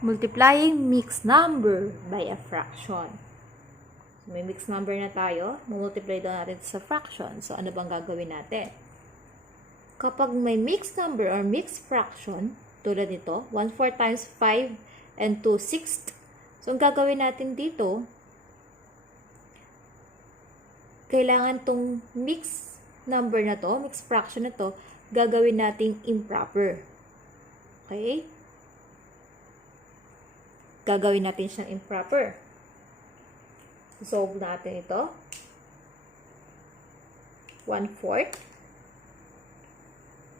multiplying mixed number by a fraction. May mixed number na tayo, multiply daw natin sa fraction. So, ano bang gagawin natin? Kapag may mixed number or mixed fraction, tulad nito, 1/4 times 5 and 2/6. So, ang gagawin natin dito, kailangan tong mixed number na to, mixed fraction na to, gagawin nating improper. Okay? Gagawin natin siyang improper. Solve natin ito. 1/4.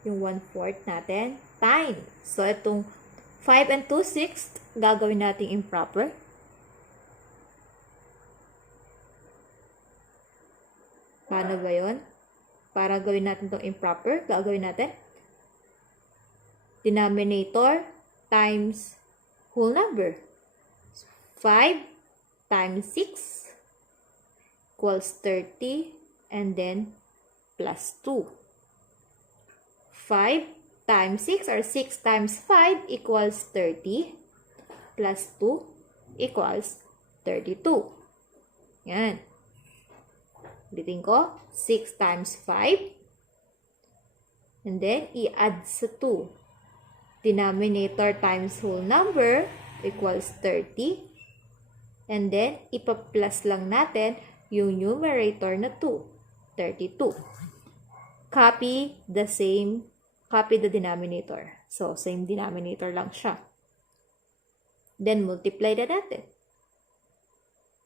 Yung 1/4 natin times. So, itong 5 and 2/6 gagawin natin improper. Paano ba yun? Para gawin natin itong improper, gagawin natin denominator times whole number. 5 times 6 equals 30 and then plus 2. 5 times 6 or 6 times 5 equals 30 plus 2 equals 32. Yan. Ulitin ko, 6 times 5 and then i-add sa 2. Denominator times whole number equals 30 and then ipa-plus lang natin yung numerator na 2, 32. Copy the denominator. So, same denominator lang siya. Then, multiply na natin.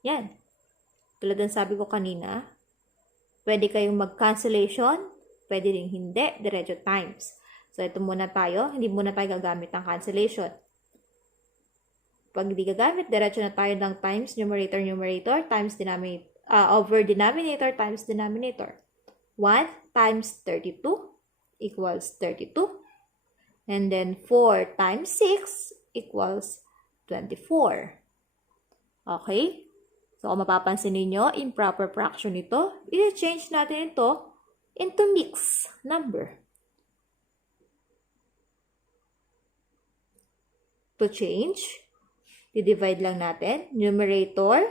Yan. Tulad ng sabi ko kanina, pwede kayong mag-cancellation, pwede rin hindi, diretso times. So, ito muna tayo. Hindi muna tayo gagamit ng cancellation. Pag hindi gagamit, diretso na tayo ng times, numerator, times denominator, over denominator times denominator. 1 times 32 equals 32. And then 4 times 6 equals 24. Okay? So, kung mapapansin ninyo, improper fraction ito, i-change natin ito into mixed number. To change, i-divide lang natin, numerator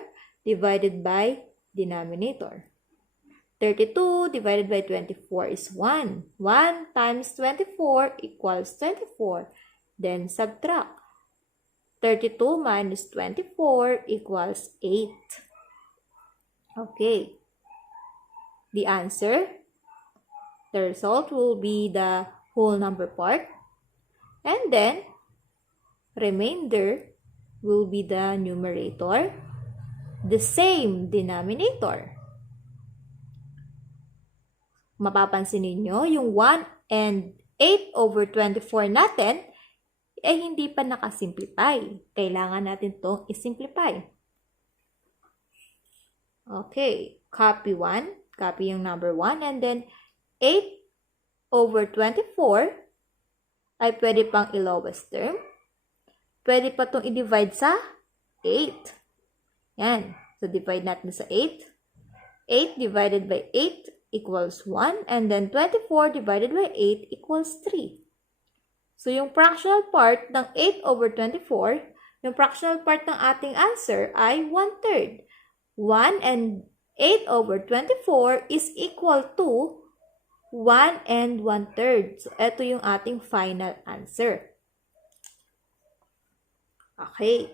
divided by denominator. 32 divided by 24 is 1. 1 times 24 equals 24. Then subtract. 32 minus 24 equals 8. Okay. The answer, the result will be the whole number part. And then, remainder will be the numerator, the same denominator. Mapapansin ninyo, yung 1 and 8 over 24 natin, hindi pa nakasimplify. Kailangan natin itong isimplify. Okay, copy 1, copy yung number 1, and then 8 over 24 ay pwede pang i-lowest term. Pwede pa itong i-divide sa 8. Yan. So, divide natin sa 8. 8 divided by 8 equals 1. And then, 24 divided by 8 equals 3. So, yung fractional part ng 8 over 24, yung fractional part ng ating answer ay 1/3. 1 and 8 over 24 is equal to 1 and 1/3. So, ito yung ating final answer. Okay.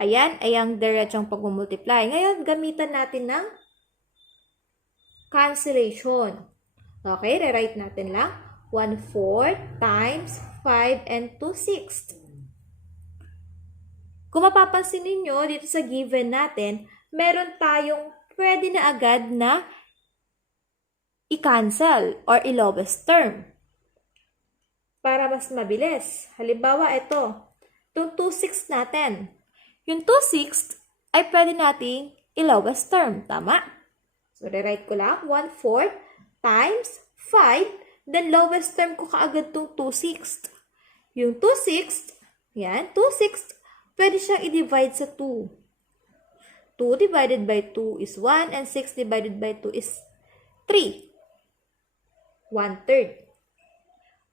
Ayan ay ang diretsong pag-multiply. Ngayon, gamitan natin ng cancellation. Okay, rewrite natin lang. 1/4 times 5 and 2/6. Kung mapapansin ninyo, dito sa given natin, meron tayong pwede na agad na i-cancel or i-lowest term. Para mas mabilis. Halimbawa, ito. Itong 2/6 natin. Yung 2/6 ay pwede nating i-lowest term. Tama? So, rewrite ko lang. 1/4 times 5. Then, lowest term ko kaagad itong 2/6. Yung 2/6, yan, 2/6, pwede siyang i-divide sa 2. 2 divided by 2 is 1 and 6 divided by 2 is 3. 1/3.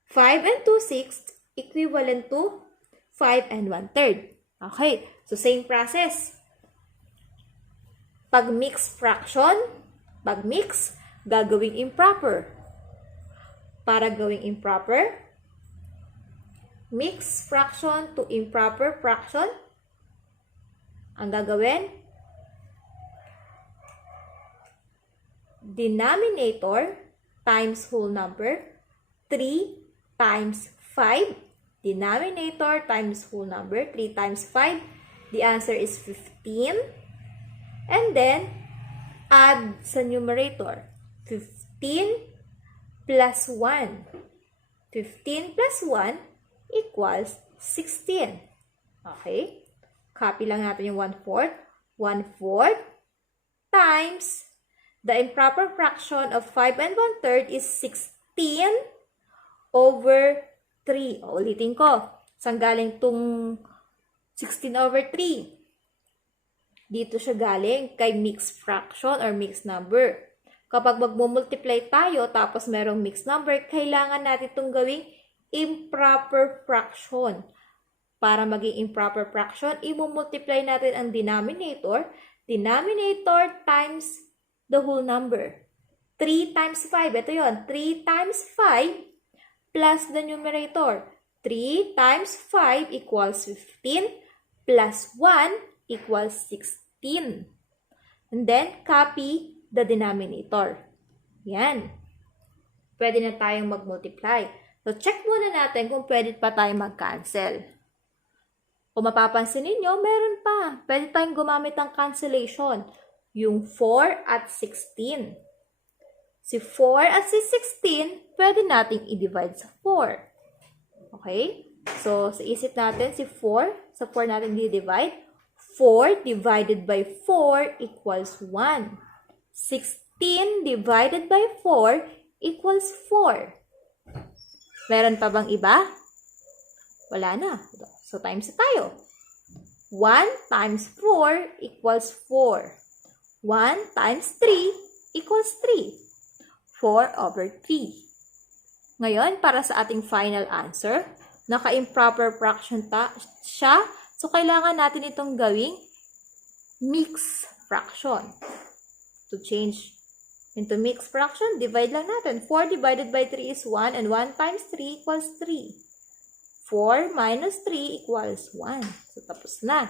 5 and 2/6 equivalent to 5 and 1/3. Okay, so same process. Pag mixed fraction, pag mix, gagawing improper. Para gawing improper, mixed fraction to improper fraction, ang gagawin, denominator times whole number, 3 times 5. Denominator times whole number, 3 times 5. The answer is 15. And then, add sa numerator, 15 plus 1. 15 plus 1 equals 16. Okay? Copy lang natin yung 1/4. 1/4 times the improper fraction of 5 and 1/3 is 16 over 3. O, ulitin ko. Saan galing tong 16 over 3? Dito siya galing kay mixed fraction or mixed number. Kapag magmumultiply tayo tapos merong mixed number, kailangan natin itong gawing improper fraction. Para maging improper fraction, i-multiply natin ang denominator. Denominator times the whole number. 3 times 5. Ito yon. 3 times 5 plus the numerator. 3 times 5 equals 15 plus 1 equals 16. And then, copy the denominator. Yan. Pwede na tayong mag-multiply. So, check muna natin kung pwede pa tayong mag-cancel. Kung mapapansin ninyo, meron pa. Pwede tayong gumamit ng cancellation. Yung 4 at 16. Si 4 at si 16, pwede nating i-divide sa 4. Okay? So, sa isip natin, si 4, sa 4 natin i-divide. 4 divided by 4 equals 1. 16 divided by 4 equals 4. Meron pa bang iba? Wala na. So, times tayo. 1 times 4 equals 4. 1 times 3 equals 3. 4 over 3. Ngayon, para sa ating final answer, naka-improper fraction siya. So, kailangan natin itong gawing mixed fraction. To change into mixed fraction, divide lang natin. 4 divided by 3 is 1 and 1 times 3 equals 3. 4 minus 3 equals 1. So, tapos na.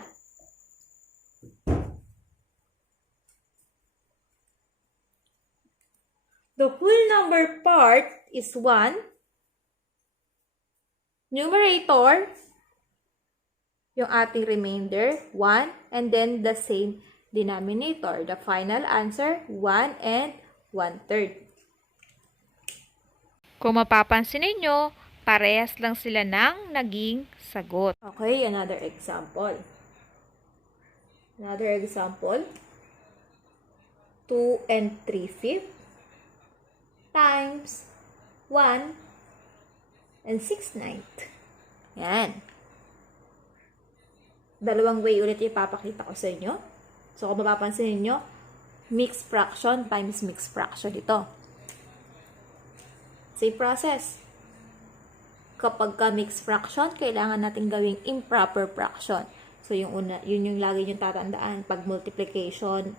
The whole number part is 1. Numerator, yung ating remainder, 1. And then the same denominator. The final answer, 1 and 1/3. Kung mapapansin ninyo, parehas lang sila ng naging sagot. Okay, another example. Another example. 2 and 3/5 times 1 and 6/9. Yan. Dalawang way ulit ipapakita ko sa inyo. So, kung mapapansin ninyo, mixed fraction times mixed fraction ito. Same process. Kapag ka mixed fraction, kailangan natin gawing improper fraction. So, yun yung lagi nyo tatandaan. Pag multiplication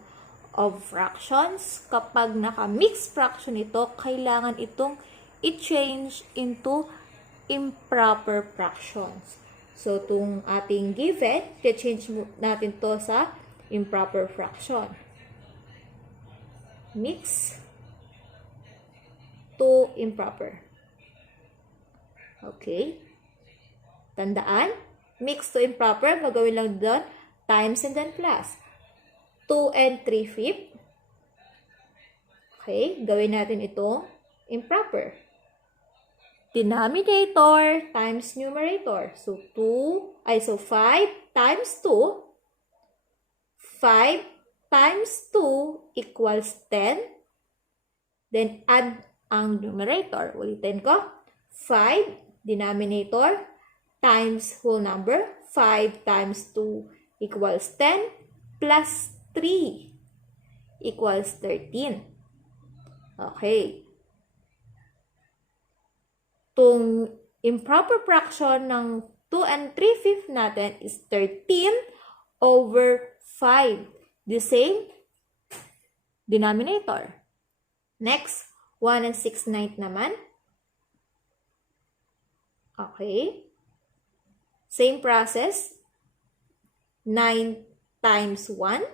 of fractions, kapag naka-mixed fraction ito, kailangan itong i-change into improper fractions. So, itong ating given, i-change natin to sa improper fraction. Mix to improper. Okay. Tandaan, mix to improper, gagawin lang doon, times and then plus. 2 and 3/5. Okay, gawin natin itong improper. Denominator times numerator. So, 5 times 2. 5 times 2 equals 10. Then, add ang numerator. Ulitin ko. 5, denominator, times whole number. 5 times 2 equals 10. Plus 3 equals 13. Okay. Itong improper fraction ng 2 and 3/5 natin is 13 over 5. The same denominator. Next, 1 and 6/9 naman. Okay. Same process. 9 times 1.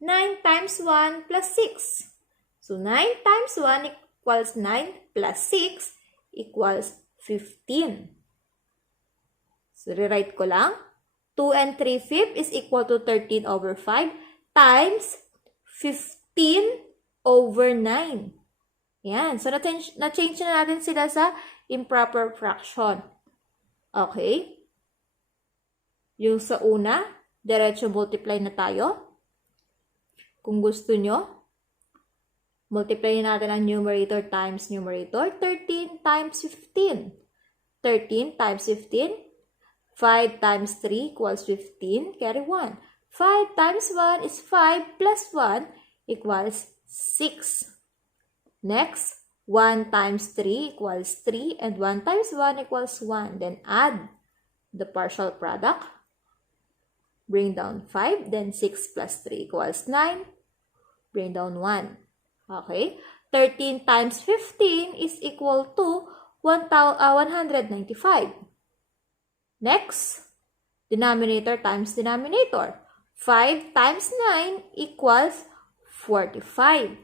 9 times 1 plus 6. So, 9 times 1 equals 9 plus 6 equals 15. So, rewrite ko lang. 2 and 3/5 is equal to 13 over 5 times 15 over 9. Yan. So, na-change na natin sila sa improper fraction. Okay? Yung sa una, diretso multiply na tayo. Kung gusto nyo, multiply natin ang numerator times numerator. 13 times 15. 13 times 15. 5 times 3 equals 15. Carry 1. 5 times 1 is 5 plus 1 equals 6. Next, 1 times 3 equals 3 and 1 times 1 equals 1. Then add the partial product. Bring down 5. Then 6 plus 3 equals 9. Bring down 1. Okay? 13 times 15 is equal to 195. Next, denominator times denominator. 5 times 9 equals 45.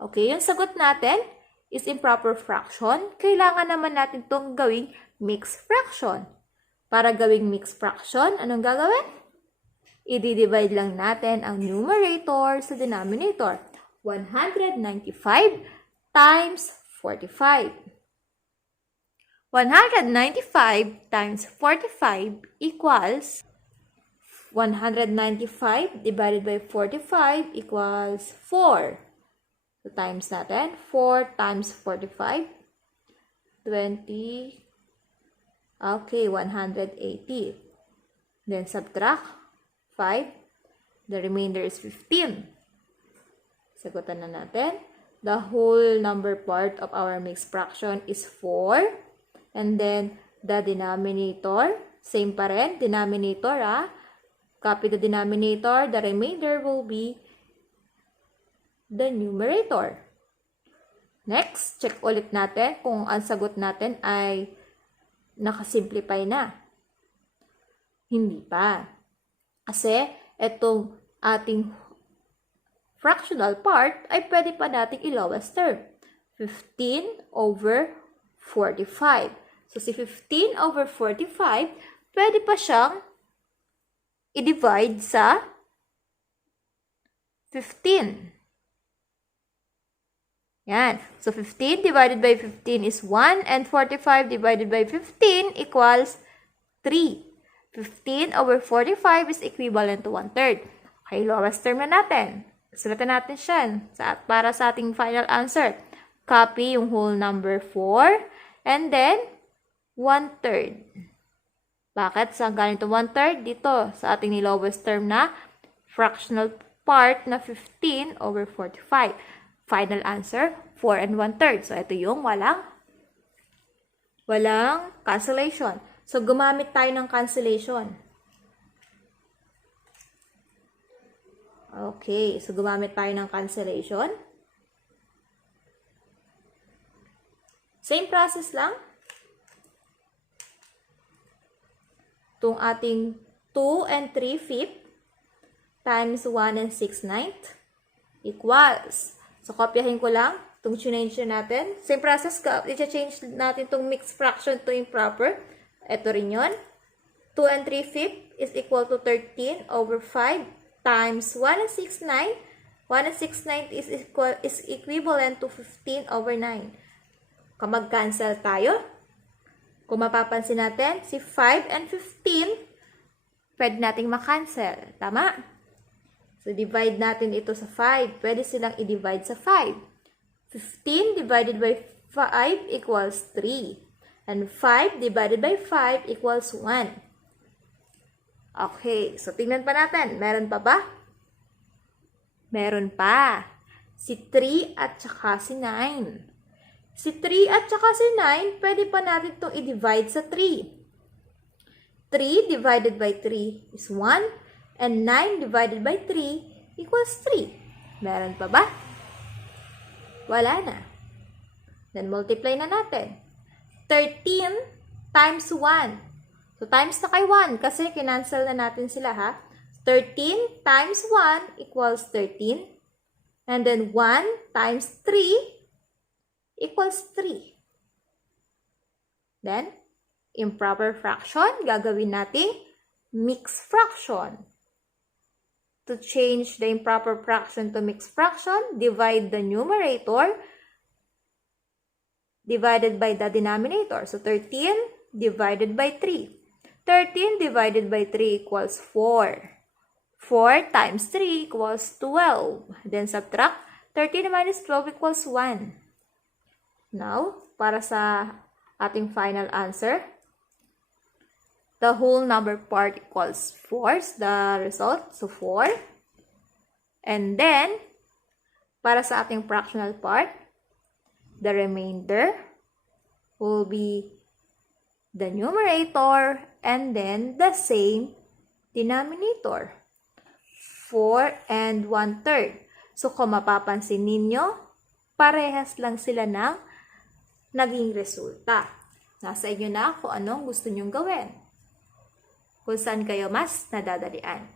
Okay, yung sagot natin is improper fraction. Kailangan naman natin itong gawing mixed fraction. Para gawing mixed fraction, anong gagawin? I-divide lang natin ang numerator sa denominator. 195 times 45. 195 times 45 equals 195 divided by 45 equals 4. So, times natin. 4 times 45. 20. Okay, 180. Then, subtract 5. The remainder is 15. Sagutan na natin. The whole number part of our mixed fraction is 4. And then, the denominator, same pa rin, denominator, copy the denominator, the remainder will be the numerator. Next, check ulit natin kung ang sagot natin ay nakasimplify na. Hindi pa. Kasi, itong ating fractional part ay pwede pa nating i-lowest term. 15 over 45. So, si 15 over 45, pwede pa siyang i-divide sa 15. Yan. So, 15 divided by 15 is 1 and 45 divided by 15 equals 3. 15 over 45 is equivalent to 1/3. Okay, lowest term na natin. Sulatan natin siya para sa ating final answer. Copy yung whole number 4 and then 1/3. Bakit? Saan galing ito 1/3? Dito sa ating lowest term na fractional part na 15 over 45. Final answer, 4 and 1/3. So, ito yung walang cancellation. So, gumamit tayo ng cancellation. Okay. So, gumamit tayo ng cancellation. Same process lang. Itong ating 2 and 3/5 times 1 and 6/9 equals. So, kopyahin ko lang. Itong change natin. Same process ka. I-change natin itong mixed fraction to improper. Ito rin yun. 2 and 3/5 is equal to 13 over 5 times 1 and 6/9. 1 and 6/9 is equivalent to 15 over 9. Kung mag-cancel tayo, kung mapapansin natin, si 5 and 15, pwede nating makancel. Tama? So, divide natin ito sa 5. Pwede silang i-divide sa 5. 15 divided by 5 equals 3. And 5 divided by 5 equals 1. Okay. So, tingnan pa natin. Meron pa ba? Meron pa. Si 3 at saka si 9. Si 3 at saka si 9, pwede pa natin itong i-divide sa 3. 3 divided by 3 is 1, and 9 divided by 3 equals 3. Meron pa ba? Wala na. Then, multiply na natin. 13 times 1. So, times na kay 1 kasi kinancel na natin sila, ha? 13 times 1 equals 13. And then, 1 times 3 equals 3. Then, improper fraction, gagawin natin mixed fraction. To change the improper fraction to mixed fraction, divide the numerator divided by the denominator. So, 13 divided by 3. 13 divided by 3 equals 4. 4 times 3 equals 12. Then, subtract 13 minus 12 equals 1. Now, para sa ating final answer, the whole number part equals 4 is the result. So, 4. And then, para sa ating fractional part, the remainder will be the numerator and then the same denominator. 4 and 1/3. So, kung mapapansin ninyo, parehas lang sila ng naging resulta. Nasa inyo na kung anong gusto nyong gawin. Kung saan kayo mas nadadalian.